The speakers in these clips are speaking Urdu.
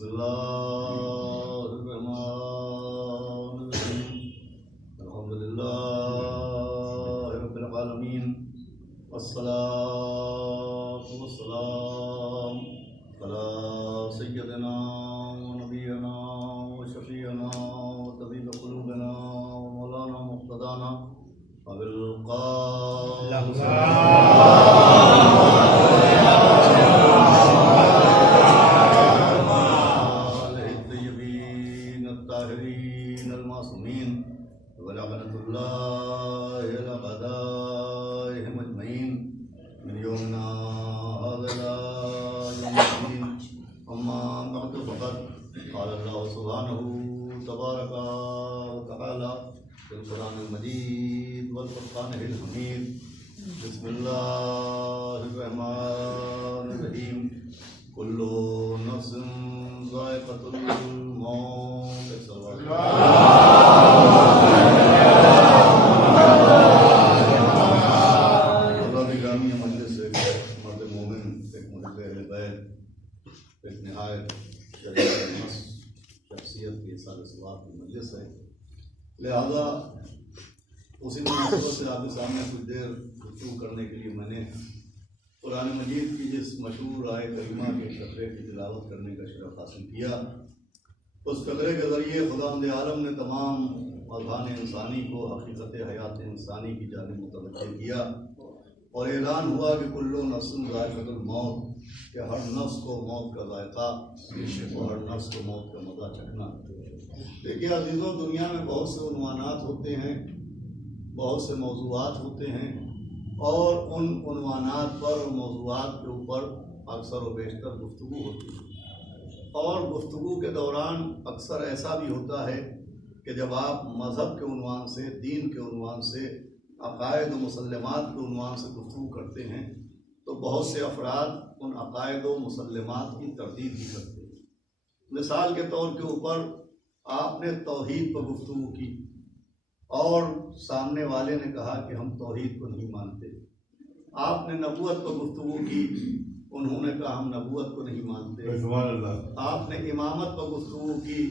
بسم اللہ الرحمن الرحیم الحمد للہ رب العالمین والصلاة والسلام علی سیدنا و نبینا و شفیعنا و طبیب قلوبنا و مولانا مقتدانا بسم اللہ الرحمن الرحیم کل نفس ذائقۃ الموت اللہ کی گرامی مجلس سے مرد مومن ایک محب اہل بیت ایک نہایت شخصیت کی سال ثواب کی مجلس ہے، لہذا اسی مناسبت سے آپ کے سامنے کچھ دیر گفتگو کرنے کے لیے میں نے قرآن مجید کی جس مشہور آیہ کریمہ کے فقرے کی تلاوت کرنے کا شرف حاصل کیا۔ اس فقرے کے ذریعے خداوند عالم نے تمام اذہان انسانی کو حقیقت حیات انسانی کی جانب متوجہ کیا اور اعلان ہوا کہ کل نفس ذائقۃ الموت، کہ ہر نفس کو موت کا ذائقہ اور ہر نفس کو موت کا مزہ چکھنا۔ دیکھیے عزیزوں، دنیا میں بہت سے عنوانات ہوتے ہیں، بہت سے موضوعات ہوتے ہیں، اور ان عنوانات پر اور موضوعات کے اوپر اکثر و بیشتر گفتگو ہوتی ہے، اور گفتگو کے دوران اکثر ایسا بھی ہوتا ہے کہ جب آپ مذہب کے عنوان سے، دین کے عنوان سے، عقائد و مسلمات کے عنوان سے گفتگو کرتے ہیں تو بہت سے افراد ان عقائد و مسلمات کی تردید بھی کرتے ہیں۔ مثال کے طور کے اوپر آپ نے توحید پر گفتگو کی اور سامنے والے نے کہا کہ ہم توحید کو نہیں مانتے۔ آپ نے نبوت پر گفتگو کی، انہوں نے کہا ہم نبوت کو نہیں مانتے۔ آپ نے امامت پر گفتگو کی،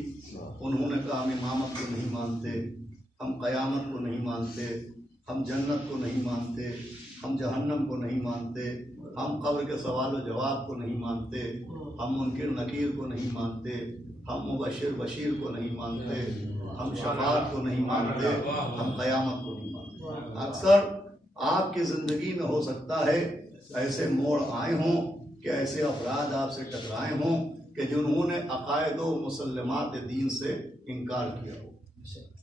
انہوں نے کہا ہم امامت کو نہیں مانتے، ہم قیامت کو نہیں مانتے، ہم جنت کو نہیں مانتے، ہم جہنم کو نہیں مانتے، ہم قبر کے سوال و جواب کو نہیں مانتے، ہم منکر نکیر کو نہیں مانتے، ہم مبشر بشیر کو نہیں مانتے، ہم شفاعت کو نہیں مانتے، ہم قیامت کو نہیں مانتے۔ اکثر آپ کی زندگی میں ہو سکتا ہے ایسے موڑ آئے ہوں کہ ایسے افراد آپ سے ٹکرائے ہوں کہ جنہوں نے عقائد و مسلمات دین سے انکار کیا ہو،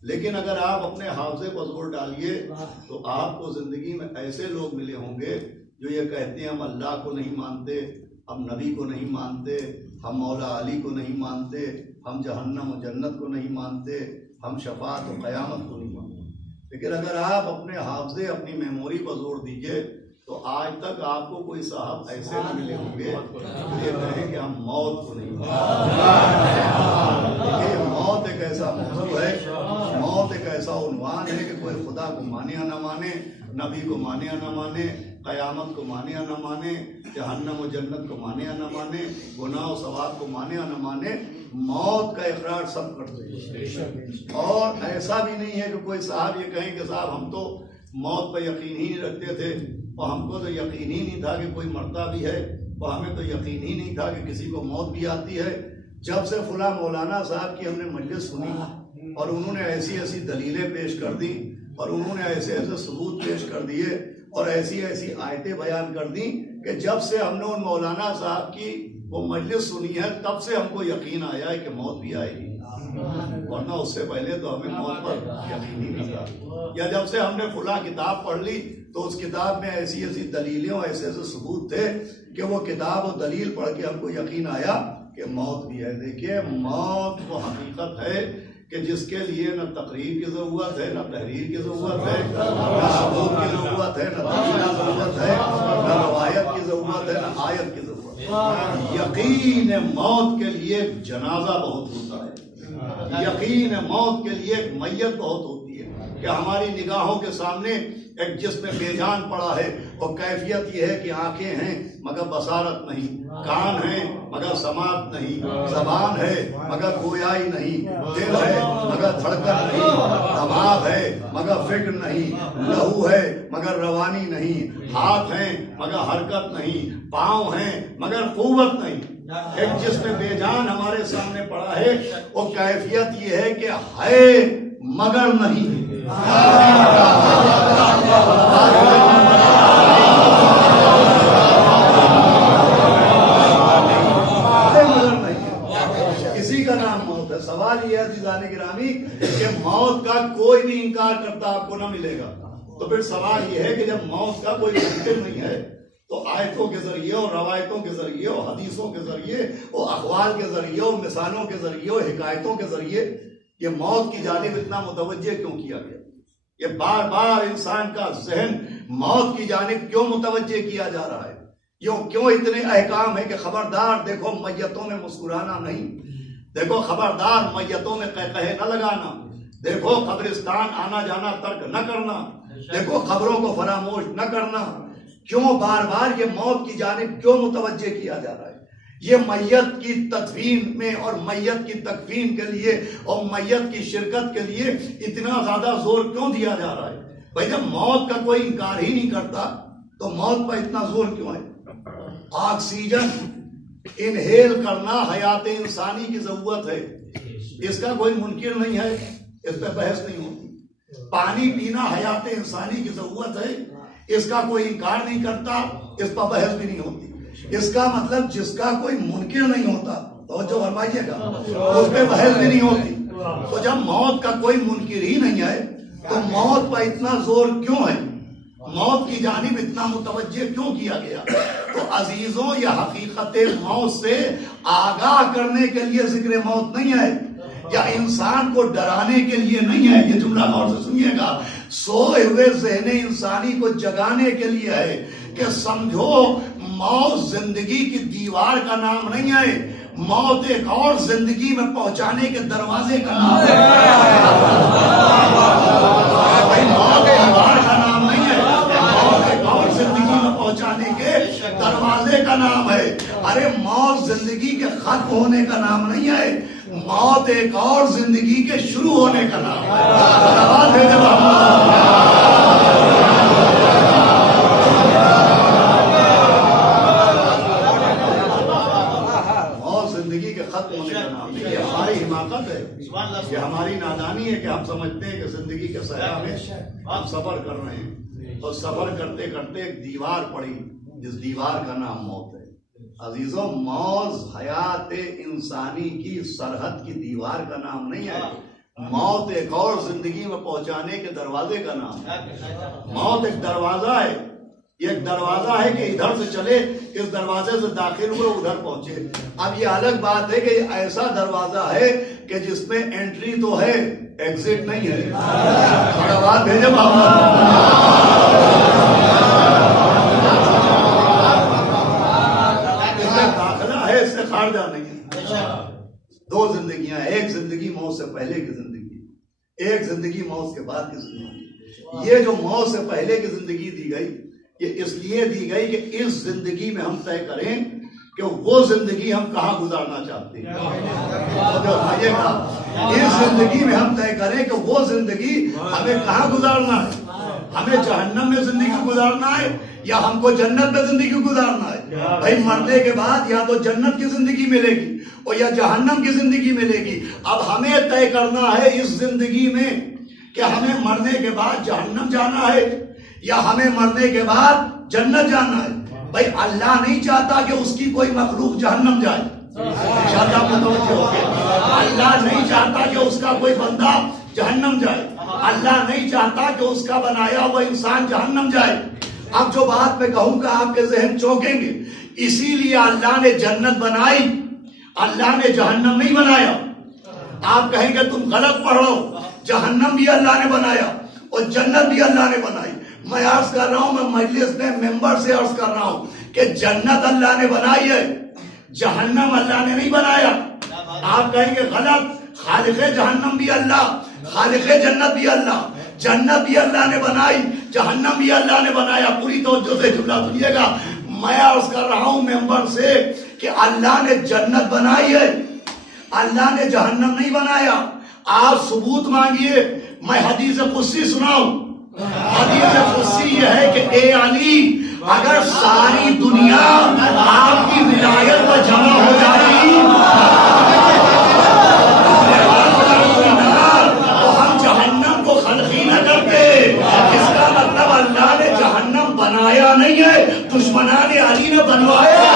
لیکن اگر آپ اپنے حافظے پر زور ڈالیے تو آپ کو زندگی میں ایسے لوگ ملے ہوں گے جو یہ کہتے ہیں ہم اللہ کو نہیں مانتے، ہم نبی کو نہیں مانتے، ہم مولا علی کو نہیں مانتے، ہم جہنم و جنت کو نہیں مانتے، ہم شفاعت و قیامت کو نہیں مانتے۔ لیکن اگر آپ اپنے حافظے، اپنی میموری پر زور دیجئے تو آج تک آپ کو کوئی صاحب ایسے نہ ملے ہوں گے جو یہ کہیں کہ ہم موت کو نہیں مانتے۔ موت ایک ایسا موضوع ہے، موت ایک ایسا عنوان ہے کہ کوئی خدا کو مانے یا نہ مانے، نبی کو مانے یا نہ مانے، قیامت کو مانے یا نہ مانے، جہنم و جنت کو مانے یا نہ مانے، گناہ و ثواب کو مانے یا نہ مانے، موت کا اقرار سب کرتے ہیں۔ اور ایسا بھی نہیں ہے کہ کوئی صاحب یہ کہیں کہ صاحب ہم تو موت پہ یقین ہی نہیں رکھتے تھے، اور ہم کو تو یقین ہی نہیں تھا کہ کوئی مرتا بھی ہے، اور ہمیں تو یقین ہی نہیں تھا کہ کسی کو موت بھی آتی ہے۔ جب سے فلاں مولانا صاحب کی ہم نے مجلس سنی اور انہوں نے ایسی ایسی دلیلیں پیش کر دیں اور انہوں نے ایسے ایسے ثبوت پیش کر دیے اور ایسی ایسی آیتیں بیان کر دیں کہ جب سے ہم نے ان مولانا صاحب کی وہ مجلس سنی ہے تب سے ہم کو یقین آیا ہے کہ موت بھی آئے گی، ورنہ اس سے پہلے تو ہمیں موت پر یقین ہی نہیں تھا۔ یا جب سے ہم نے فلاں کتاب پڑھ لی تو اس کتاب میں ایسی ایسی دلیلیں اور ایسے ایسے ثبوت تھے کہ وہ کتاب و دلیل پڑھ کے ہم کو یقین آیا کہ موت بھی ہے۔ دیکھیے موت وہ حقیقت ہے کہ جس کے لیے نہ تقریر کی ضرورت ہے، نہ تحریر کی ضرورت ہے، نہ ثبوت کی ضرورت ہے، نہ دلیل کی ضرورت ہے، نہ روایت کی ضرورت ہے، نہ آیت کی ضرورت ہے۔ یقین موت کے لیے جنازہ بہت ہوتا ہے، یقین موت کے لیے میت بہت ہوتی ہے کہ ہماری نگاہوں کے سامنے ایک جسم بے جان پڑا ہے اور کیفیت یہ ہے کہ آنکھیں ہیں مگر بصارت نہیں، کان ہیں مگر سماعت نہیں، زبان ہے مگر گویائی نہیں، دل ہے مگر دھڑکن نہیں، دماغ ہے مگر فکر نہیں، لہو ہے مگر روانی نہیں، ہاتھ ہیں مگر حرکت نہیں، پاؤں ہیں مگر قوت نہیں۔ ایک جسم بے جان ہمارے سامنے پڑا ہے، وہ کیفیت یہ ہے کہ ہے مگر نہیں۔ اسی کا نام موت ہے۔ سوال یہ ہے عزیزان گرامی کہ موت کا کوئی بھی انکار کرتا آپ کو نہ ملے گا، تو پھر سوال یہ ہے کہ جب موت کا کوئی منکر نہیں ہے تو آیتوں کے ذریعے اور روایتوں کے ذریعے اور حدیثوں کے ذریعے اور اخبار کے ذریعے اور مثالوں کے ذریعے اور حکایتوں کے ذریعے یہ موت کی جانب اتنا متوجہ کیوں کیا گیا؟ یہ بار بار انسان کا ذہن موت کی جانب کیوں متوجہ کیا جا رہا ہے؟ کیوں اتنے احکام ہیں کہ خبردار دیکھو میتوں میں مسکرانا نہیں، دیکھو خبردار میتوں میں قہقہے نہ لگانا، دیکھو قبرستان آنا جانا ترک نہ کرنا، دیکھو خبروں کو فراموش نہ کرنا۔ کیوں بار بار یہ موت کی جانب کیوں متوجہ کیا جا رہا ہے؟ یہ میت کی تدفین میں اور میت کی تکفین کے لیے اور میت کی شرکت کے لیے اتنا زیادہ زور کیوں دیا جا رہا ہے؟ بھائی جب موت کا کوئی انکار ہی نہیں کرتا تو موت پر اتنا زور کیوں ہے؟ آکسیجن انہیل کرنا حیات انسانی کی ضرورت ہے، اس کا کوئی منکر نہیں ہے، اس پہ بحث نہیں ہوتی۔ پانی پینا حیات انسانی کی ضرورت ہے، اس کا کوئی انکار نہیں کرتا، اس پر بحث بھی نہیں ہوتی۔ اس کا مطلب جس کا کوئی منکر نہیں ہوتا، توجہ فرمائیے گا، اس پہ بحث بھی نہیں ہوتی۔ تو جب موت کا کوئی منکر ہی نہیں ہے تو موت پر اتنا زور کیوں ہے؟ موت کی جانب اتنا متوجہ کیوں کیا گیا؟ تو عزیزوں یہ حقیقت موت سے آگاہ کرنے کے لیے ذکر موت نہیں ہے، یا انسان کو ڈرانے کے لیے نہیں ہے، یہ جملہ غور سے سنیے گا، سوئے ہوئے ذہن انسانی کو جگانے کے لیے ہے کہ سمجھو موت زندگی کی دیوار کا نام نہیں ہے، موت ایک اور زندگی میں پہنچانے کے دروازے کا نام ہے۔ موت دیوار کا نام نہیں ہے، موت ایک اور زندگی میں پہنچانے کے دروازے کا نام ہے۔ ارے موت زندگی کے ختم ہونے کا نام نہیں ہے، موت ایک اور زندگی کے شروع ہونے کا نام ہے۔ موت زندگی کے ختم ہونے کا نام نہیں، یہ ہماری حماقت ہے، یہ ہماری نادانی ہے کہ ہم سمجھتے ہیں کہ زندگی کے صحرا میں ہم سفر کر رہے ہیں، اور سفر کرتے کرتے ایک دیوار پڑی جس دیوار کا نام موت ہے۔ عزیزوں موت حیات انسانی کی سرحد کی دیوار کا نام نہیں ہے، موت ایک اور زندگی میں پہنچانے کے دروازے کا نام ہے۔ موت ایک دروازہ ہے، یہ ایک دروازہ ہے کہ ادھر سے چلے، اس دروازے سے داخل ہوئے ادھر پہنچے۔ اب یہ الگ بات ہے کہ یہ ایسا دروازہ ہے کہ جس میں انٹری تو ہے، ایگزٹ نہیں ہے۔ بات بھیجے خارجہ نہیں ہے۔ دو زندگیاں، ایک زندگی موت سے پہلے کی زندگی، ایک زندگی موت کے بعد کی زندگی۔ یہ جو موت سے پہلے کی زندگی دی گئی یہ اس لیے دی گئی کہ اس زندگی میں ہم طے کریں کہ وہ زندگی ہم کہاں گزارنا چاہتے ہیں۔ اس زندگی میں ہم طے کریں کہ وہ زندگی ہمیں کہاں گزارنا ہے، ہمیں جہنم میں زندگی گزارنا ہے یا ہم کو جنت میں زندگی گزارنا ہے۔ بھائی مرنے کے بعد یا تو جنت کی زندگی ملے گی اور یا جہنم کی زندگی ملے گی۔ اب ہمیں طے کرنا ہے اس زندگی میں کہ ہمیں مرنے کے بعد جہنم جانا ہے یا ہمیں مرنے کے بعد جنت جانا ہے۔ بھائی اللہ نہیں چاہتا کہ اس کی کوئی مخلوق جہنم جائے، اللہ نہیں چاہتا کہ اس کا کوئی بندہ جہنم جائے، اللہ نہیں چاہتا کہ اس کا بنایا ہوا انسان جہنم جائے۔ اب جو بات میں کہوں گا آپ کے ذہن چونکیں گے، اسی لیے اللہ نے جنت بنائی، اللہ نے جہنم نہیں بنایا۔ آپ کہیں گے تم غلط پڑھ رہے ہو، جہنم بھی اللہ نے بنایا اور جنت بھی اللہ نے بنائی۔ میں عرض کر رہا ہوں، میں مجلس میں ممبر سے عرض کر رہا ہوں کہ جنت اللہ نے بنائی ہے، جہنم اللہ نے نہیں بنایا۔ آپ کہیں گے غلط، خالق جہنم بھی اللہ، خالق جنت بھی اللہ، جنت بھی اللہ نے بنائی، جہنم بھی اللہ نے بنایا. پوری توجہ سے جملہ سنیے گا. میں عرض کر رہا ہوں ممبر سے کہ اللہ نے جنت بنائی ہے، اللہ نے جہنم نہیں بنایا. آپ ثبوت مانگیے، میں حدیث قدسی سناؤں. حدیث قدسی یہ ہے کہ اے علی، اگر ساری دنیا آپ کی ولایت پر جمع ہو جاتی تو ہم جہنم کو خلق ہی نہ کرتے. اس کا مطلب اللہ نے جہنم بنایا نہیں ہے، دشمنان علی نے بنوایا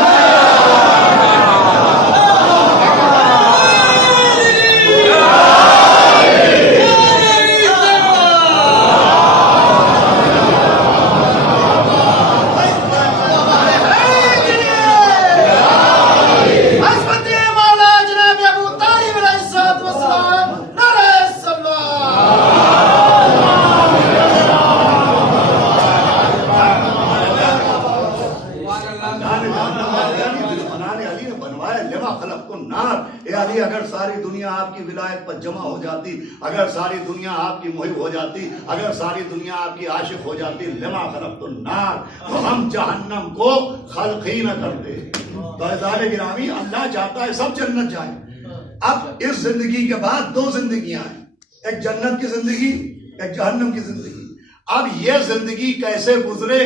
جمع ہو جاتی، اگر ساری دنیا آپ کی محب ہو جاتی، اگر ساری دنیا آپ کی عاشق ہو جاتی، لما خلقت النار، تو ہم جہنم کو خلق ہی نہ کرتے. تو عزیزان گرامی، اللہ چاہتا ہے سب جنت جائیں. اب اس زندگی کے بعد دو زندگیاں ہیں، ایک جنت کی زندگی، ایک جہنم کی زندگی. اب یہ زندگی کیسے گزرے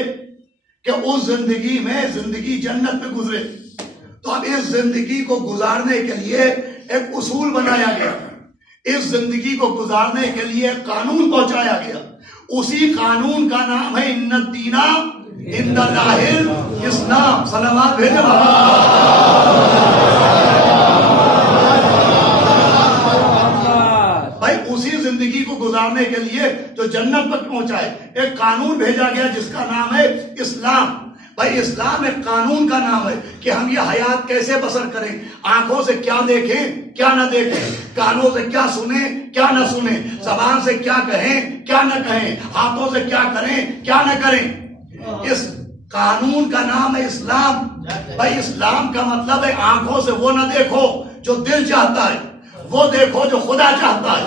کہ اس زندگی میں زندگی جنت میں گزرے. تو اب اس زندگی کو گزارنے کے لیے ایک اصول بنایا گیا، اس زندگی کو گزارنے کے لیے ایک قانون پہنچایا گیا. اسی قانون کا نام ہے ان الدین عند اللہ الاسلام. صلوات بھیجے بھائی. اسی زندگی کو گزارنے کے لیے جو جنت پر پہنچائے ایک قانون بھیجا گیا جس کا نام ہے اسلام. بھائی اسلام ایک قانون کا نام ہے کہ ہم یہ حیات کیسے بسر کریں، آنکھوں سے کیا دیکھیں کیا نہ دیکھیں، کانوں سے کیا سنیں کیا نہ سنیں، زبان سے کیا کہیں کیا نہ کہیں، ہاتھوں سے کیا کریں کیا نہ کریں. اس قانون کا نام ہے اسلام. بھائی اسلام کا مطلب ہے آنکھوں سے وہ نہ دیکھو جو دل چاہتا ہے، وہ دیکھو جو خدا چاہتا ہے.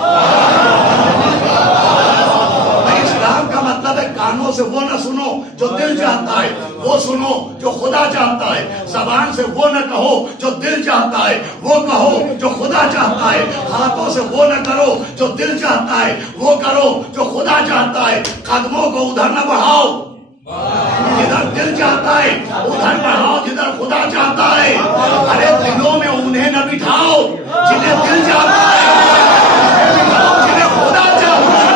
اسلام کا مطلب ہے کانوں سے وہ نہ سنو جو دل چاہتا ہے، وہ سنو جو خدا چاہتا ہے. زبان سے وہ نہ کہو جو دل چاہتا ہے، وہ کہو جو خدا چاہتا ہے. ہاتھوں سے وہ نہ کرو جو دل چاہتا ہے، وہ کرو جو خدا چاہتا ہے. قدموں کو ادھر نہ بڑھاؤ جدھر دل چاہتا ہے، ادھر بڑھاؤ جدھر خدا چاہتا ہے. ارے دلوں میں انہیں نہ بٹھاؤ جنہیں دل چاہتا ہے، جنہیں خدا چاہتا ہے.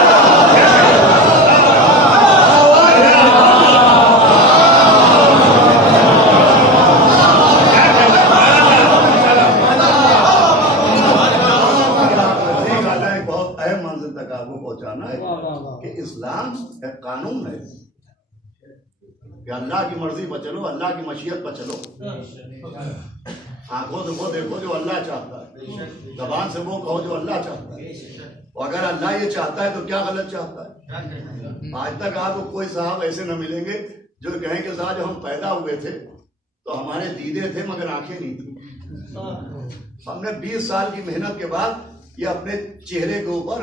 کہ اسلام ایک قانون ہے کہ اللہ کی مرضی پر چلو، اللہ کی مشیت پر چلو. آنکھوں سے وہ دیکھو جو اللہ چاہتا ہے، زبان سے وہ کہو جو اللہ چاہتا ہے. اور اگر اللہ یہ چاہتا ہے تو کیا غلط چاہتا ہے؟ آج تک آپ کو کوئی صاحب ایسے نہ ملیں گے جو کہیں کہ صاحب جب ہم پیدا ہوئے تھے تو ہمارے دیدے تھے مگر آنکھیں نہیں تھیں. ہم نے 20 سال کی محنت کے بعد یہ اپنے چہرے کے اوپر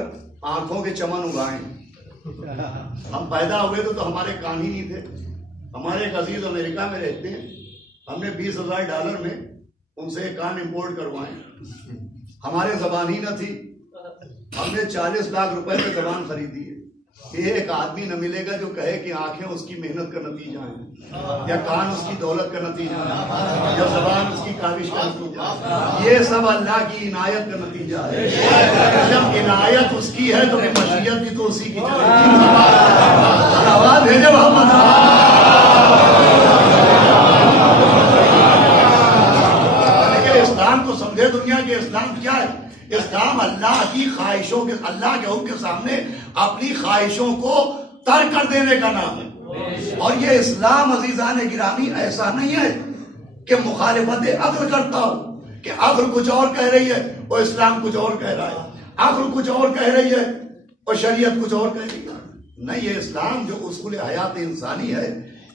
آنکھوں کے چمن اگائے. ہم پیدا ہوئے تو ہمارے کان ہی نہیں تھے. ہمارے ایک عزیز امریکہ میں رہتے ہیں، ہم نے $20,000 میں ان سے کان امپورٹ کروائے. ہمارے زبان ہی نہ تھی، ہم نے 40 لاکھ روپے میں زبان خریدی ہے. یہ ایک آدمی نہ ملے گا جو کہے کہ آنکھیں اس کی محنت کا نتیجہ ہیں، یا کان اس کی دولت کا نتیجہ ہے، یا زبان اس کی کاوش کا نتیجہ ہے. یہ سب اللہ کی عنایت کا نتیجہ ہے. جب عنایت اس کی ہے تو مشیت بھی تو اسی کی چلے گی. آواز بھیجے محمد. اسلام کو سمجھے دنیا کے اسلام کیا ہے؟ اسلام اللہ کی خواہشوں کے، اللہ کے حکم کے سامنے اپنی خواہشوں کو ترک کر دینے کا نام ہے. اور یہ اسلام عزیزان گرامی ایسا نہیں ہے کہ مخالفت عقل کرتا ہو، کہ عقل کچھ اور کہہ رہی ہے اور اسلام کچھ اور کہہ رہا ہے، عقل کچھ اور کہہ رہی ہے اور شریعت کچھ اور کہہ رہی ہے. نہیں، یہ اسلام جو اصول حیات انسانی ہے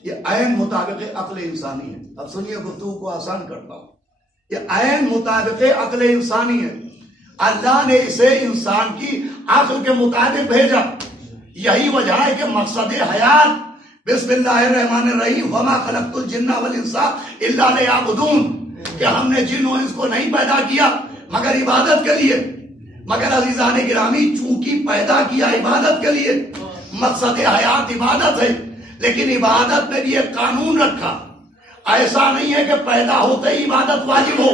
یہ عین مطابق عقل انسانی ہے. اب سنیے، گفتگو کو آسان کرتا ہوں. یہ عین مطابق عقل انسانی ہے. اللہ نے اسے انسان کی عقل کے مطابق بھیجا یہی وجہ ہے کہ مقصد حیات بسم اللہ الرحمن الرحیم وما خلقت الجن والانس الا لیعبدون، کہ ہم نے جن و انس کو نہیں پیدا کیا مگر عبادت کے لیے. مگر عزیزان گرامی چونکہ پیدا کیا عبادت کے لیے، مقصد حیات عبادت ہے، لیکن عبادت میں بھی ایک قانون رکھا. ایسا نہیں ہے کہ پیدا ہوتے ہی عبادت واجب ہو.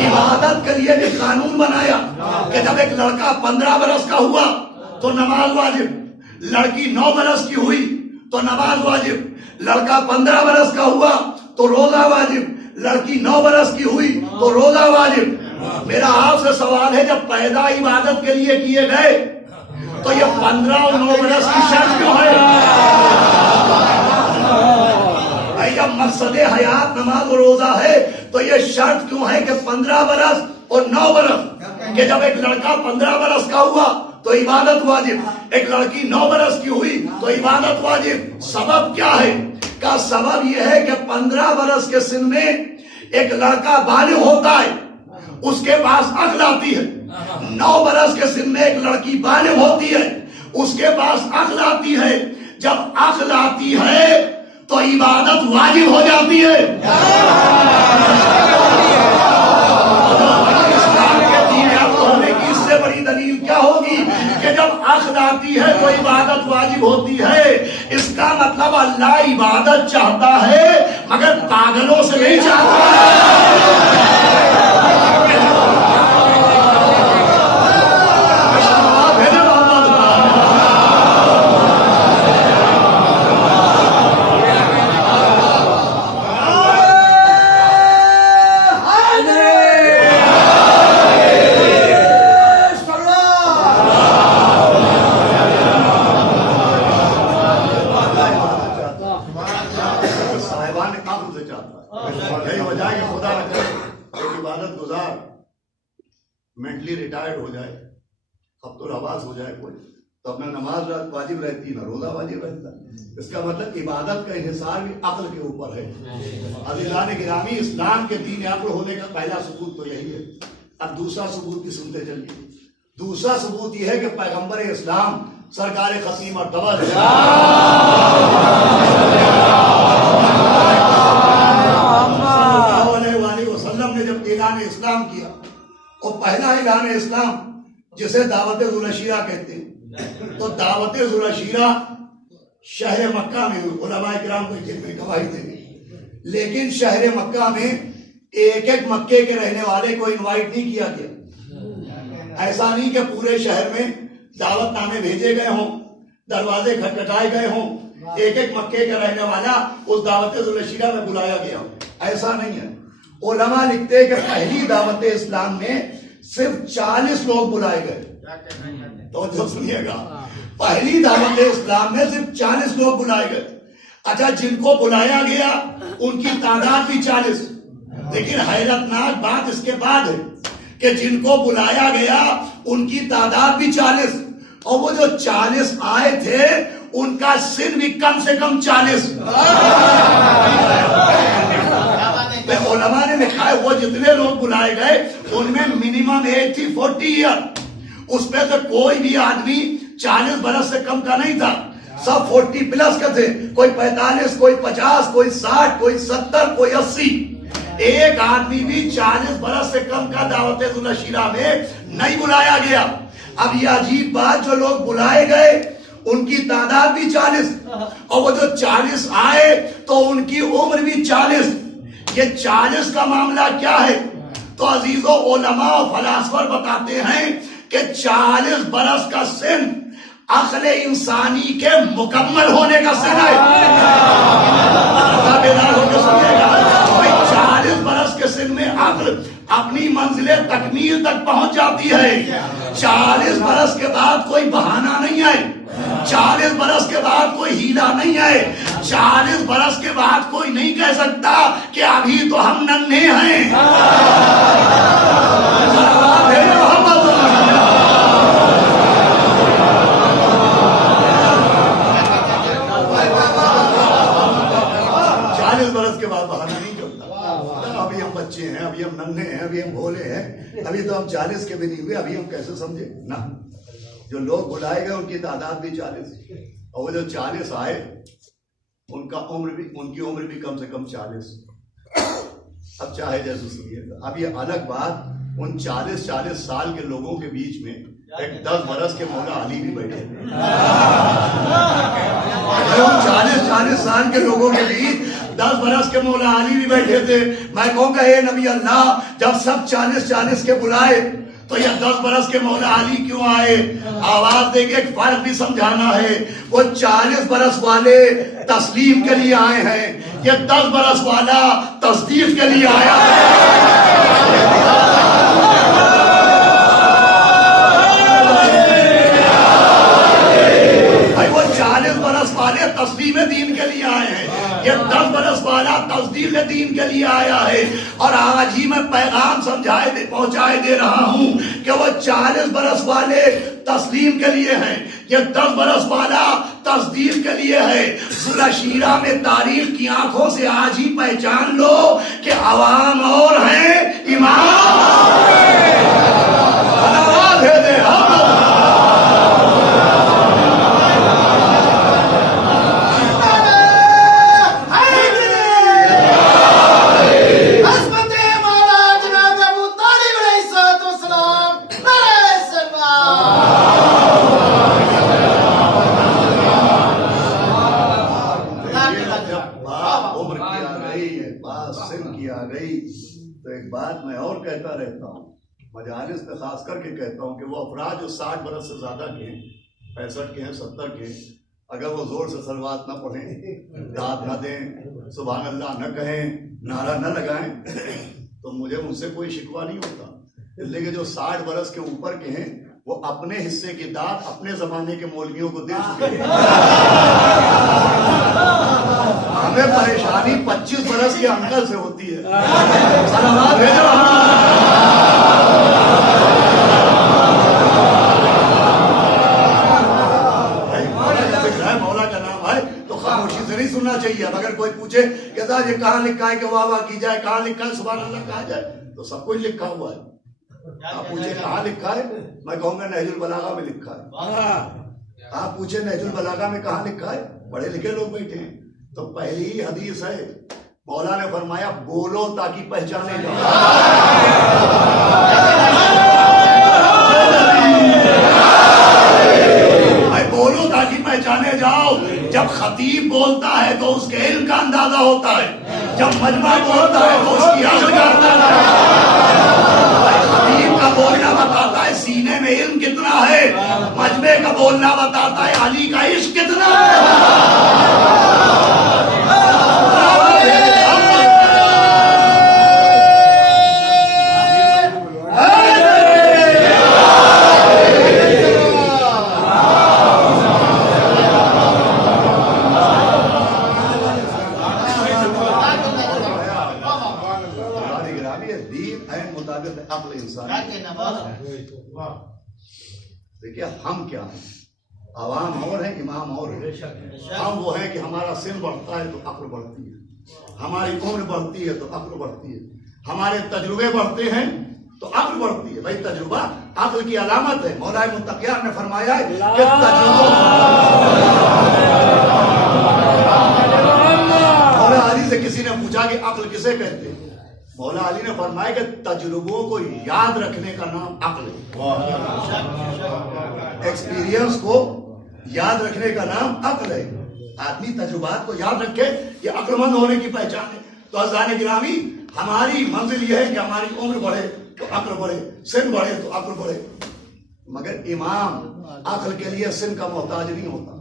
عبادت کے لیے بھی قانون بنایا کہ جب ایک لڑکا 15 برس کا ہوا تو نماز واجب، لڑکی 9 برس کی ہوئی تو نماز واجب، لڑکا 15 برس کا ہوا تو روزہ واجب، لڑکی 9 برس کی ہوئی تو روزہ واجب. میرا آپ سے سوال ہے، جب پیدا عبادت کے لیے کیے گئے تو یہ 15 اور 9 برس کی شرط کیوں ہے؟ جب مقصد حیات نماز و روزہ ہے تو یہ شرط کیوں ہے کہ 15 برس اور 9 برس، کہ جب ایک لڑکا 15 برس کا ہوا تو عبادت واجب، ایک لڑکی 9 برس کی ہوئی تو عبادت واجب. سبب کیا ہے؟ کا سبب یہ ہے کہ 15 برس کے سن میں ایک لڑکا بالغ ہوتا ہے، اس کے پاس عقل آتی ہے. 9 برس کے سن میں ایک لڑکی بالغ ہوتی ہے، اس کے پاس عقل آتی ہے. جب عقل آتی ہے تو عبادت واجب ہو جاتی ہے. اسلام کے دین حق ہونے کی اس سے بڑی دلیل کیا ہوگی کہ جب عقل آتی ہے تو عبادت واجب ہوتی ہے. اس کا مطلب اللہ عبادت چاہتا ہے مگر پاگلوں سے نہیں چاہتا ہے. مینٹلی ریٹائرڈ ہو جائے، اب تو آواز ہو جائے کوئی، تو اپنا نماز واجب رہتی نہ روزہ واجب رہتا. اس کا مطلب عبادت کا انحصار بھی عقل کے اوپر ہے. عزیزان گرامی، اسلام کے دین عقل ہونے کا پہلا ثبوت تو یہی ہے. اب دوسرا ثبوت بھی سنتے چلیے. دوسرا ثبوت یہ ہے کہ پیغمبر اسلام سرکار خاتم مرتبہ وسلم نے جب اعلان اسلام کیا، اور پہلا اعلان اسلام جسے دعوت ذوالعشیرہ کہتے ہیں، تو دعوت ذوالعشیرہ شہر مکہ میں ہوئی. علماء کرام کو جن میں گواہی دیں گے، لیکن شہر مکہ میں ایک ایک مکے کے رہنے والے کو انوائٹ نہیں کیا گیا. ایسا نہیں کہ پورے شہر میں دعوت نامے بھیجے گئے ہوں، دروازے کھٹکھٹائے گئے ہوں، ایک ایک مکے کا رہنے والا اس دعوت ذوالعشیرہ میں بلایا گیا ہو. ایسا نہیں ہے. علماء لکھتے ہیں کہ پہلی دعوت اسلام میں صرف 40 لوگ بلائے گئے. تو جو سنیے گا، پہلی دعوت اسلام میں صرف 40 لوگ بلائے گئے. اچھا، جن کو بلایا گیا ان کی تعداد بھی 40. لیکن حیرت ناک بات اس کے بعد ہے کہ جن کو بلایا گیا ان کی تعداد بھی 40، اور وہ جو 40 آئے تھے ان کا سن بھی کم سے کم 40. علماء نے لکھا ہے وہ جتنے لوگ بلائے گئے ان میں منیمم ایج تھی 40 ایئر. اس میں سے کوئی بھی آدمی 40 برس سے کم کا نہیں تھا، سب 40 پلس کا تھے. کوئی 45، کوئی 50، کوئی 60، کوئی 70، کوئی 80. ایک آدمی بھی 40 برس سے کم کا دعوت ذوالعشیرہ میں نہیں بلایا گیا. اب یہ عجیب بات، جو لوگ بلائے گئے ان کی تعداد بھی 40، اور وہ جو 40 آئے تو ان کی عمر بھی 40. یہ 40 کا معاملہ کیا ہے؟ تو عزیزو، علماء و فلاسفر بتاتے ہیں کہ 40 برس کا سن عقل انسانی کے مکمل ہونے کا سن ہے. 40 برس کے سن میں عقل اپنی منزل تکمیل تک پہنچ جاتی ہے. 40 برس کے بعد کوئی بہانہ نہیں ہے، 40 برس کے بعد کوئی ہیلا نہیں ہے، 40 برس کے بعد کوئی نہیں کہہ سکتا کہ ابھی تو ہم ننھے ہیں. بچے ہیں، ابھی ہم ننھے ہیں، ابھی ہم بھولے ہیں، ابھی تو ہم 40 کے بھی نہیں ہوئے، ابھی ہم کیسے سمجھے نا. جو لوگ بلائے گئے ان کی تعداد بھی 40 اور وہ جو 40 آئے ان کی عمر بھی کم سے کم 40. اب چاہے جیسے سنیے. اب یہ الگ بات ان 40 سال کے لوگوں کے بیچ میں ایک 10 برس کے مولا علی بھی بیٹھے. 40 سال کے لوگوں کے بیچ 10 برس کے مولا علی بھی بیٹھے تھے. میں کہوں گا اے نبی اللہ, جب سب 40 کے بلائے تو یہ 10 برس کے مولا علی کیوں آئے؟ آواز دے کے ایک فرق بھی سمجھانا ہے. وہ 40 برس والے تسلیم کے لیے آئے ہیں, یہ 10 برس والا تصدیق کے لیے آیا ہے. وہ 40 برس والے تسلیم دین کے لیے آئے ہیں, یہ 10 برس والا تصدیق دین کے لیے آیا ہے. اور آج ہی میں پیغام پہنچائے دے رہا ہوں کہ وہ 40 برس والے تسلیم کے لیے ہیں, یہ 10 برس والا تصدیق کے لیے ہے. ذوالشیرہ میں تاریخ کی آنکھوں سے آج ہی پہچان لو کہ عوام اور ہیں, امام کہتا رہتا ہوں, مجالس میں خاص کر کے کہتا ہوں کہ وہ افراد جو 60 برس سے زیادہ کے ہیں, 65 کے ہیں, 70 کے ہیں, اگر وہ زور سے صلوات نہ پڑھیں, داد نہ دیں, سبحان اللہ نہ کہیں, نعرہ نہ لگائیں, تو مجھے ان سے کوئی شکوہ نہیں ہوتا. اس لیے کہ جو 60 برس کے اوپر کے ہیں وہ اپنے حصے کی داد اپنے زمانے کے مولویوں کو دے چکے ہیں. ہمیں پریشانی 25 برس کے انکل سے ہوتی ہے. سلامات بھیجو. مولا کا نام ہے تو خاموشی سے نہیں سننا چاہیے. اب اگر کوئی پوچھے کہ صاحب یہ کہاں لکھا ہے کہ واہ واہ کی جائے, کہاں لکھا ہے سبحان اللہ کہا جائے, تو سب کچھ لکھا ہوا ہے. آپ پوچھے کہاں لکھا ہے, میں کہوں گا نہج البلاغہ میں لکھا ہے. آپ پوچھے نہج البلاغہ میں کہاں لکھا ہے, پڑھے لکھے لوگ بیٹھے ہیں. تو پہلی ہی حدیث ہے, مولا نے فرمایا بولو تاکہ پہچانے جاؤ. بولو تاکہ پہچانے جاؤ. جب خطیب بولتا ہے تو اس کے علم کا اندازہ ہوتا ہے, جب مجمع بولتا ہے تو اس کی عقل کا اندازہ ہے. خطیب کا بولنا بتاتا ہے سینے میں علم کتنا ہے, مجمع کا بولنا بتاتا ہے علی کا عشق کتنا ہے. دیکھیے ہم کیا ہیں, عوام اور ہیں, امام اور ہیں. ہم وہ ہیں کہ ہمارا سن بڑھتا ہے تو عقل بڑھتی ہے, ہماری عمر بڑھتی ہے تو عقل بڑھتی ہے, ہمارے تجربے بڑھتے ہیں تو عقل بڑھتی ہے. بھائی تجربہ عقل کی علامت ہے. مولا متقیان نے فرمایا ہے کہ مولا علی سے کسی نے پوچھا کہ عقل کسے کہتے ہیں, مولا علی نے فرمایا کہ تجربوں کو یاد رکھنے کا نام عقل ہے. ایکسپیرینس کو یاد رکھنے کا نام عقل ہے. آدمی تجربات کو یاد رکھے, یہ عقل مند ہونے کی پہچان ہے. تو عزیزان گرامی, ہماری منزل یہ ہے کہ ہماری عمر بڑھے تو عقل بڑھے, سن بڑھے تو عقل بڑھے. مگر امام عقل کے لیے سن کا محتاج نہیں ہوتا,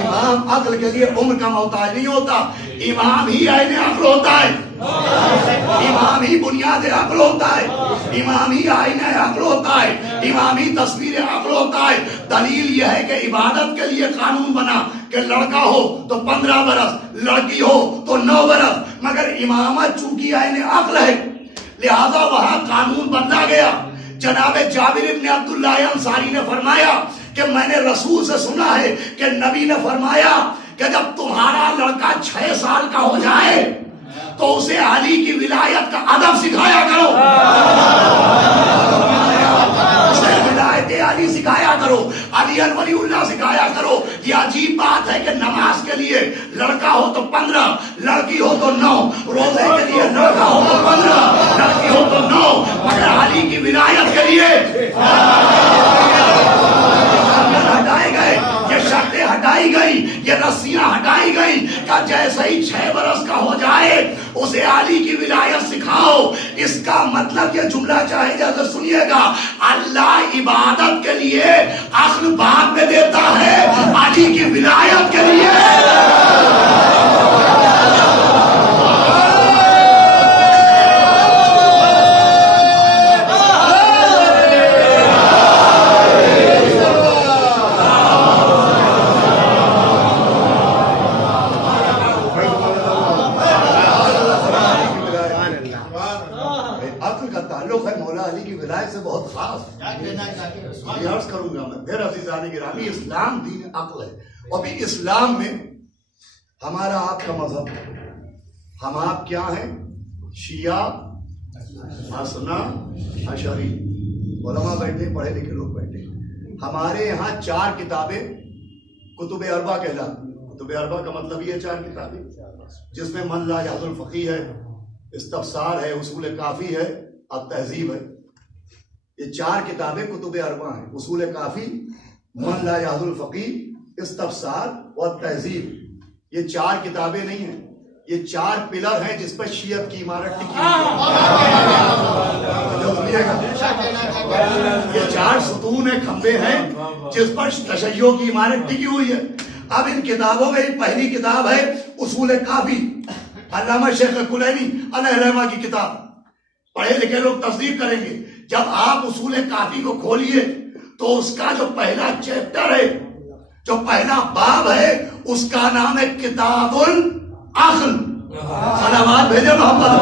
امام عقل کے لیے عمر کا محتاج نہیں ہوتا. امام ہی عین عقل ہوتا ہے, امام ہی بنیاد عقل ہوتا ہے, امام ہی آئینہ عقل ہوتا ہے, امام ہی تصویر عقل ہوتا ہے. دلیل یہ ہے کہ عبادت کے لیے قانون بنا کہ لڑکا ہو تو 15 برس, لڑکی ہو تو 9 برس. مگر امامت چونکہ عین عقل ہے لہذا وہاں قانون بدلا گیا. جناب جابر ابن عبداللہ انصاری نے فرمایا کہ میں نے رسول سے سنا ہے کہ نبی نے فرمایا کہ جب تمہارا لڑکا 6 سال کا ہو جائے تو اسے علی کی ولایت کا ادب سکھایا کرو, اسے ولایت علی سکھایا کرو, علی ولی اللہ سکھایا کرو. یہ عجیب بات ہے کہ نماز کے لیے لڑکا ہو تو 15, لڑکی ہو تو 9, روزے کے لیے لڑکا ہو تو 15, لڑکی ہو تو 9, مگر علی کی ولایت کے لیے ہٹائے گئے, یہ شرطیں ہٹائی گئی, یہ رسیاں ہٹائی گئی کہ جیسے ہی 6 برس کا ہو جائے اسے علی کی ولایت سکھاؤ. اس کا مطلب یہ جملہ چاہے جیسے سنیے گا, اللہ عبادت کے لیے عقل بعد میں دیتا ہے, علی کی ولایت کے لیے بہت خاص. یہ عرض کروں گا میں پھر عزیزان گرامی, اسلام دین عقل ہے. اور بھی اسلام میں ہمارا آپ کا مذہب, ہم آپ کیا ہیں, شیعہ, حسنا, اشعری. علماء بیٹھے, پڑھے لکھے لوگ بیٹھے. ہمارے یہاں 4 کتابیں کتب اربع کہلاتی. کتب اربع کا مطلب یہ 4 کتابیں جس میں من لا یحض الفقیہ ہے, استفسار ہے, اصول کافی ہے, التہذیب ہے. یہ 4 کتابیں کتب اربع ہیں. اصول کافی, من لا یحض الفقیہ, استفسار اور تہذیب. یہ 4 کتابیں نہیں ہیں, یہ 4 پلر ہیں جس پر شیعت کی عمارت ٹکی ہے. یہ 4 ستون ہیں, کھمبے ہیں جس پر تشیع کی عمارت ٹکی ہوئی ہے. اب ان کتابوں میں پہلی کتاب ہے اصول کافی, علامہ شیخ کلینی علیہ رحمہ کی کتاب. پڑھے لکھے لوگ تصدیق کریں گے. جب آپ اصول کافی کو کھولیے تو اس کا جو پہلا چیپٹر ہے, جو پہلا باب ہے, اس کا نام ہے کتاب العقل. صلوات بھیجے محمد.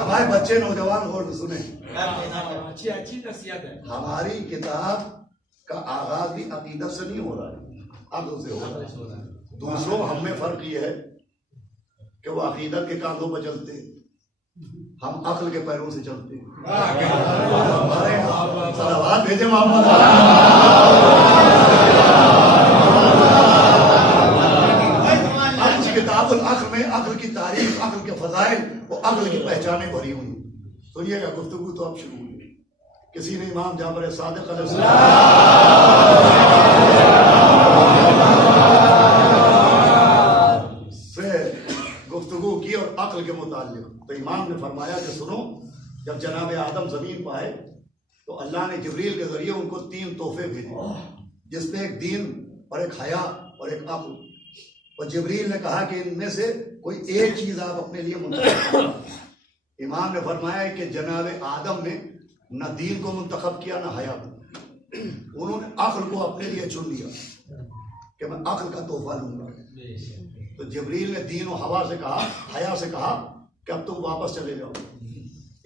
ہمارے بچے نوجوان غور سے سنیں, اچھی نصیحت ہے. ہماری کتاب کا آغاز بھی عقیدت سے نہیں ہو رہا ہے, عقل سے ہو رہا ہے. دوسروں ہم میں فرق یہ ہے کہ وہ عقیدت کے کاندھوں پر چلتے, ہم عقل کے پیروں سے چلتے. صلوات بھیجے محمد. اچھی کتاب العقل میں عقل کی تاریخ, عقل کے فضائل, وہ عقل کی پہچانیں بھری ہوئی. سنیے گا, گفتگو تو اب شروع ہوئی. کسی نے امام جعفر صادق علیہ سے گفتگو کی اور عقل کے متعلق, تو امام نے فرمایا کہ سنو, جب جناب آدم زمین پہ آئے تو اللہ نے جبریل کے ذریعے ان کو 3 تحفے بھیجے, جس میں ایک دین اور ایک حیا اور ایک عقل. اور جبریل نے کہا کہ ان میں سے کوئی ایک چیز آپ اپنے لیے منتخب کریں. امام نے فرمایا کہ جناب آدم نے نہ دین کو منتخب کیا نہ حیا کو, انہوں نے عقل کو اپنے لیے چن لیا کہ میں عقل کا تحفہ لوں گا. تو جبریل نے دین و ہوا سے کہا, حیا سے کہا کہ اب تم واپس چلے جاؤ.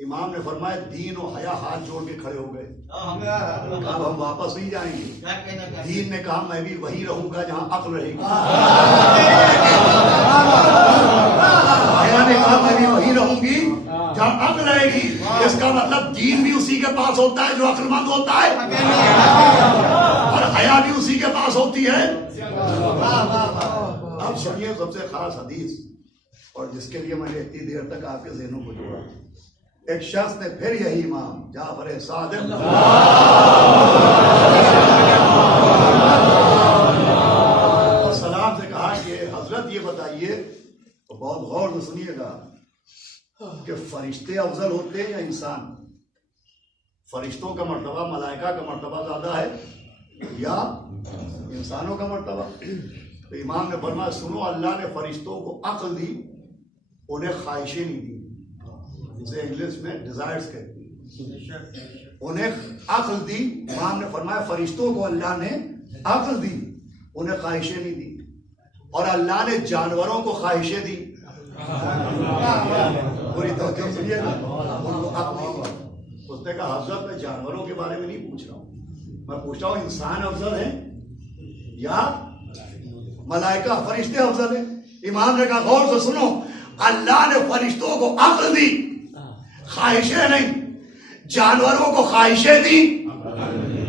امام نے فرمایا دین و حیا ہاتھ جوڑ کے کھڑے ہو گئے, کہا ہم واپس نہیں جائیں گے. دین نے کہا میں بھی وہی رہوں گا جہاں عقل رہے گی. حیا نے کہا میں بھی وہی رہوں گی جہاں عقل رہے گی. اس کا مطلب دین بھی اسی کے پاس ہوتا ہے جو عقل مند ہوتا ہے, اور حیا بھی اسی کے پاس ہوتی ہے. اب سنیے سب سے خاص حدیث, اور جس کے لیے میں نے اتنی دیر تک آپ کے ذہنوں کو جوڑا. ایک شخص نے پھر یہی امام جعفر صادق اور سلام سے کہا کہ حضرت یہ بتائیے, تو بہت غور سے سنیے گا, کہ فرشتے افضل ہوتے ہیں یا انسان؟ فرشتوں کا مرتبہ ملائکہ کا مرتبہ زیادہ ہے یا انسانوں کا مرتبہ؟ تو امام نے فرمایا سنو, اللہ نے فرشتوں کو عقل دی, انہیں خواہشیں نہیں دی, جسے انگلش میں ڈیزائرز کہتے ہیں. انہیں عقل دی. امام نے فرمایا فرشتوں کو اللہ نے عقل دی, انہیں خواہشیں نہیں دی. اور اللہ نے جانوروں کو خواہشیں دی. پوری توجہ سنیے نا, ان کو عقل دی. اس نے کہا حضرت میں جانوروں کے بارے میں نہیں پوچھ رہا ہوں, میں پوچھ رہا ہوں انسان افضل ہیں یا ملائکہ, فرشتے افضل ہیں. امام نے کہا غور سے سنو, اللہ نے فرشتوں کو عقل دی خواہشیں نہیں. جانوروں کو خواہشیں دی,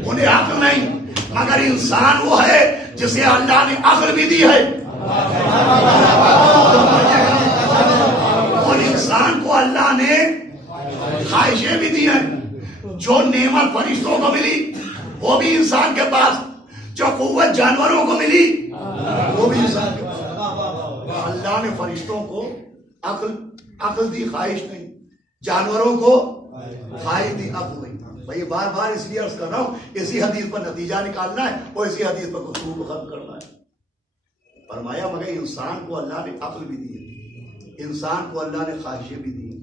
انہیں عقل نہیں, مگر انسان وہ ہے جسے اللہ نے عقل بھی دی ہے. اور انسان کو اللہ نے خواہشیں بھی دی ہیں. جو نعمت فرشتوں کو ملی وہ بھی انسان کے پاس, جو قوت جانوروں کو ملی وہ بھی انسان کے پاس. اللہ نے فرشتوں کو عقل دی, خواہش نہیں. جانوروں کو خواہش دی, عقل نہیں. بھائی بار بار اس لیے عرض کر رہا ہوں, اسی حدیث پر نتیجہ نکالنا ہے اور اسی حدیث پر گفتگو کو ختم کرنا ہے. فرمایا مگر انسان کو اللہ نے عقل بھی دی ہے, انسان کو اللہ نے خواہشیں بھی دی ہیں.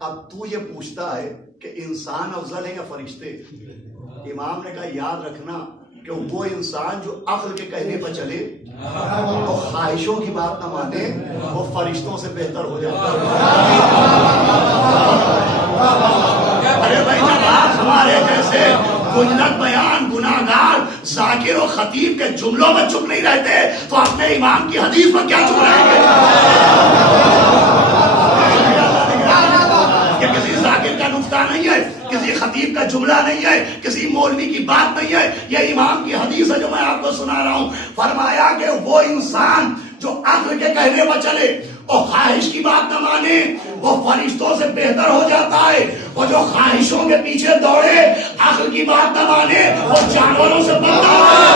اب تو یہ پوچھتا ہے کہ انسان افضل ہے یا فرشتے؟ امام نے کہا یاد رکھنا کہ وہ انسان جو عقل کے کہنے پر چلے اور خواہشوں کی بات نہ مانے وہ فرشتوں سے بہتر ہو جاتا ہے. ارے بھائی جب آپ ہمارے جیسے گنجت بیان گناہگار ذاکر و خطیب کے جملوں میں چپ نہیں رہتے تو اپنے امام کی حدیث پر کیا چپ رہیں گے؟ یہ کسی ذاکر کا نقطہ نہیں ہے, کسی خطیب کا جملہ نہیں ہے, کسی مولوی کی بات نہیں ہے, یہ امام کی حدیث ہے جو میں آپ کو سنا رہا ہوں. فرمایا کہ وہ انسان جو عقل کے کہنے پر چلے اور خواہش کی بات نہ مانے وہ فرشتوں سے بہتر ہو جاتا ہے, اور جو خواہشوں کے پیچھے دوڑے عقل کی بات نہ مانے وہ جانوروں سے بدتر ہے.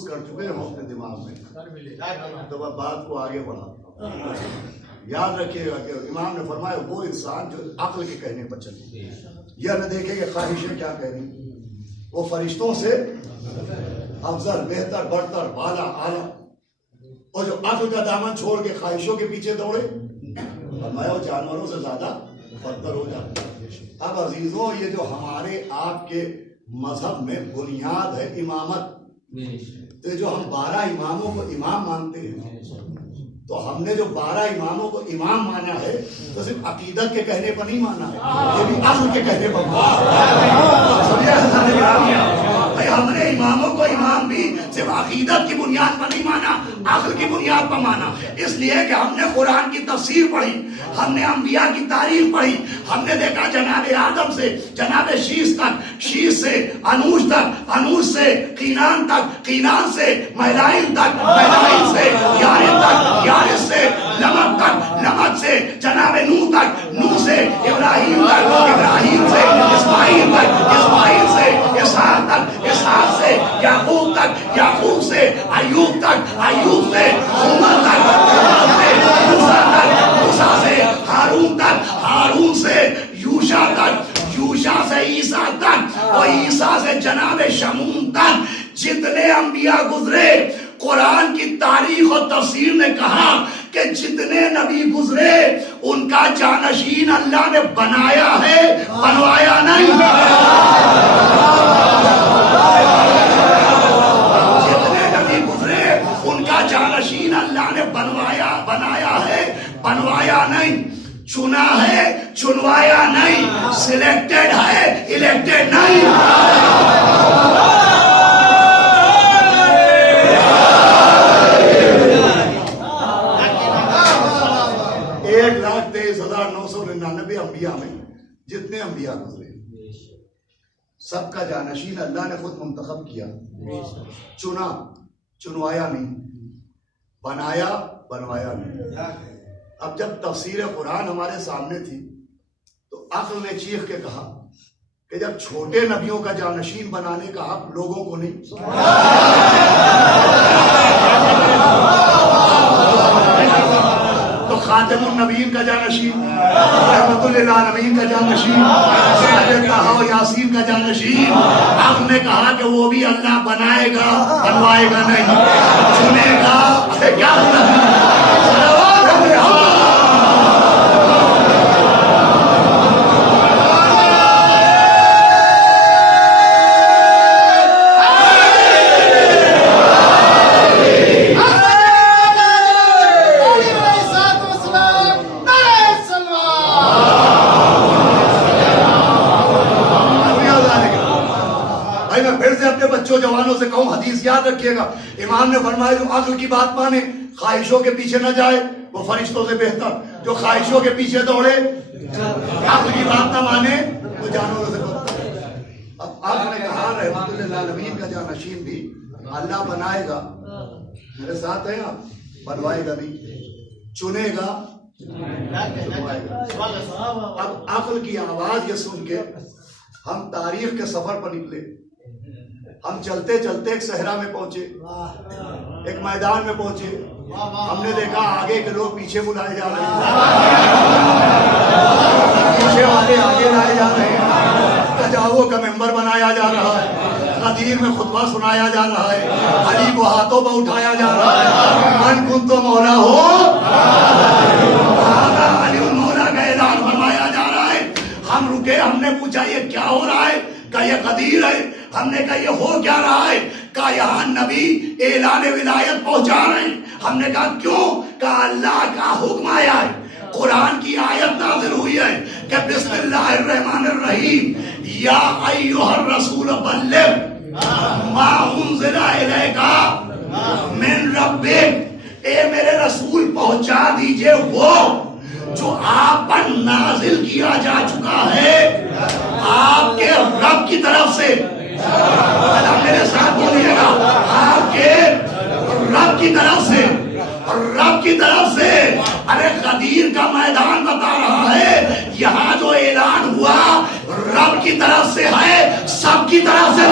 کر چکے ہیں اپنے دماغ میں, تو میں بات کو آگے بڑھا. یاد رکھیے گا کہ امام نے فرمایا وہ انسان جو عقل کے کہنے پر چلے, یہ نہ دیکھے کہ خواہشیں کیا کہہ رہی, وہ فرشتوں سے افضل, بہتر, برتر, بالا, اعلیٰ. اور جو عقل کا دامن چھوڑ کے خواہشوں کے پیچھے دوڑے فرمایا وہ جانوروں سے زیادہ بدتر ہو جاتا. اب عزیزوں یہ جو ہمارے آپ کے مذہب میں بنیاد ہے امامت, تو جو ہم 12 اماموں کو امام مانتے ہیں تو ہم نے جو 12 اماموں کو امام مانا ہے تو صرف عقیدت کے کہنے پر نہیں مانا ہے, یہ بھی عقل کے کہنے پر مانا. ہم نے اماموں کو امام بھی صرف عقیدت کی بنیاد پر نہیں مانا, عقل کی بنیاد پر مانا. اس لیے کہ ہم نے قرآن کی تفسیر پڑھی, ہم نے انبیاء کی تاریخ پڑھی, ہم نے دیکھا جناب آدم سے جناب شیش تک, شیش سے انوش تک, انوش سے قینان تک, قینان سے مہلائن تک, مہلائن سے یارن تک, یارس سے لمک تک, لمک سے جناب نوح تک, نوح سے ابراہیم تک, ابراہیم سے اسماعیل تک, اسماعیل سے اسحاق تک, اسحاق سے یعقوب تک, یعقوب سے ایوب تک, ایوب سے عمر تک, عمر سے موسیٰ تک, موسیٰ سے ہارون تک, ہارون سے یوشع تک, یوشع سے عیسیٰ تک, اور عیسیٰ سے جناب شمون تک. جتنے انبیاء گزرے قرآن کی تاریخ اور تفسیر نے کہا کہ جتنے نبی گزرے ان کا جانشین اللہ نے بنایا ہے, بنوایا نہیں. جتنے نبی گزرے ان کا جانشین اللہ نے بنایا ہے, بنوایا نہیں. چنا ہے, چنوایا نہیں. سلیکٹڈ ہے, الیکٹڈ نہیں. 1,23,999 انبیاء میں جتنے انبیاء گزرے سب کا جانشین اللہ نے خود منتخب کیا, چنا, چنوایا نہیں, بنایا, بنوایا نہیں. اب جب تفسیر قرآن ہمارے سامنے تھی تو عقل نے چیخ کے کہا کہ جب چھوٹے نبیوں کا جانشین بنانے کا حق لوگوں کو نہیں, تو خاتم النبیین کا جانشین, رحمت للعالمین کا جانشین, و یاسین کا جانشین, عقل نے کہا کہ وہ بھی اللہ بنائے گا, بنوائے گا نہیں, چنے گا. کیا اپنے بچوں جوانوں سے کہوں حدیث یاد رکھیے گا، امام نے فرمایا جو عقل کی بات مانے خواہشوں کے پیچھے نہ جائے وہ فرشتوں سے بہتر، جو خواہشوں کے پیچھے دوڑے عقل کی بات نہ مانے وہ جانوروں سے بدتر۔ اب آپ نے کہا رحمت للعالمین کا جانشین بھی اللہ بنائے گا، میرے ساتھ ہیں آپ، بنوائے گا نہیں، چنے گا، چنوائے گا۔ اب عقل کی آواز یہ سن کے ہم تاریخ کے سفر پر نکلے، ہم چلتے چلتے ایک صحرا میں پہنچے، ایک میدان میں پہنچے، ہم نے دیکھا آگے کے لوگ پیچھے بلائے جا رہے ہیں، پیچھے والے آگے لائے جا رہے ہیں، تجاوز کا ممبر بنایا جا رہا ہے، غدیر میں خطبہ سنایا جا رہا ہے، علی کو ہاتھوں پر اٹھایا جا رہا ہے، من کن تو مولا ہو علی مولا کا اعلان فرمایا جا رہا ہے۔ ہم رکے، ہم نے پوچھا یہ کیا ہو رہا ہے؟ کہ یہ غدیر ہے۔ ہم نے کہا یہ ہو کیا رہا ہے؟ کہ یہاں نبی اعلان ولایت پہنچا رہے ہیں۔ ہم نے کہا کیوں؟ کہ اللہ کا حکم آیا ہے، قرآن کی آیت نازل ہوئی ہے کہ بسم اللہ الرحمن الرحیم یا ایھا الرسول بلغ ما انزل الیک من ربک، اے میرے رسول پہنچا دیجئے وہ جو آپ پر نازل کیا جا چکا ہے آپ کے رب کی طرف سے۔ اللہ میرے ساتھ بولیے گا، آپ کے رب کی طرف سے، رب کی طرف سے۔ ارے غدیر کا میدان بتا رہا ہے یہاں جو اعلان ہوا رب کی طرف سے ہے، سب کی طرف سے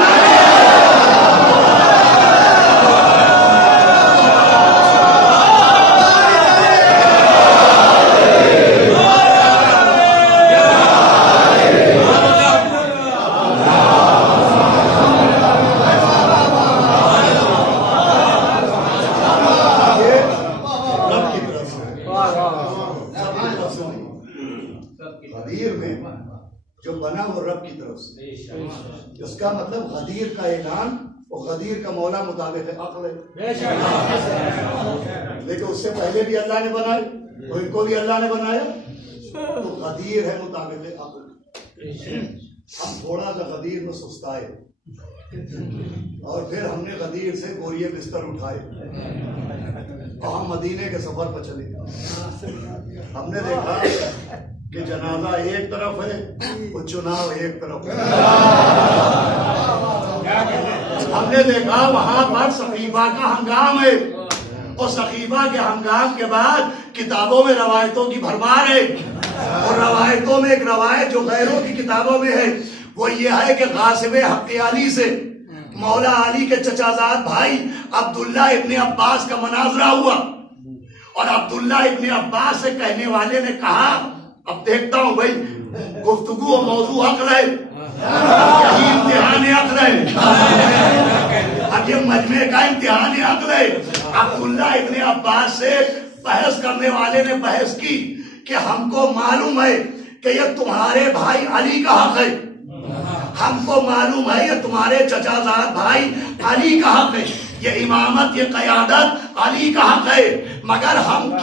اس کا مطلب غدیر کا اعلان وہ غدیر کا مولا مطابق عقل ہے، لیکن اس سے پہلے بھی اللہ نے بنائے اور ان کو بھی اللہ نے بنایا، تو غدیر ہے مطابق عقل۔ ہم تھوڑا سا غدیر میں سستائے اور پھر ہم نے غدیر سے بوریے بستر اٹھائے اور ہم مدینے کے سفر پر چلے۔ ہم نے دیکھا کہ جنازہ ایک طرف ہے وہ چناؤ ایک طرف ہے۔ ہم نے دیکھا وہاں پر سقیفہ کا ہنگام ہے اور سقیفہ کے ہنگام کے بعد کتابوں میں روایتوں کی بھرمار ہے، اور روایتوں میں ایک روایت جو غیروں کی کتابوں میں ہے وہ یہ ہے کہ غاصب حق علی سے مولا علی کے چچا زاد بھائی عبداللہ ابن عباس کا مناظرہ ہوا، اور عبداللہ ابن عباس سے کہنے والے نے کہا، اب دیکھتا ہوں بھائی گفتگو و موضوع عقل ہے، یہی امتحان عقل ہے، اب یہ مجمع کا امتحان عقل ہے۔ عبداللہ ابن عباس سے بحث کرنے والے نے بحث کی کہ ہم کو معلوم ہے کہ یہ تمہارے بھائی علی کا حق ہے، ہم کو معلوم ہے یہ تمہارے چچا زاد بھائی علی کا حق ہے، یہ امامت یہ قیادت علی کا حق ہے، مگر ہم کیا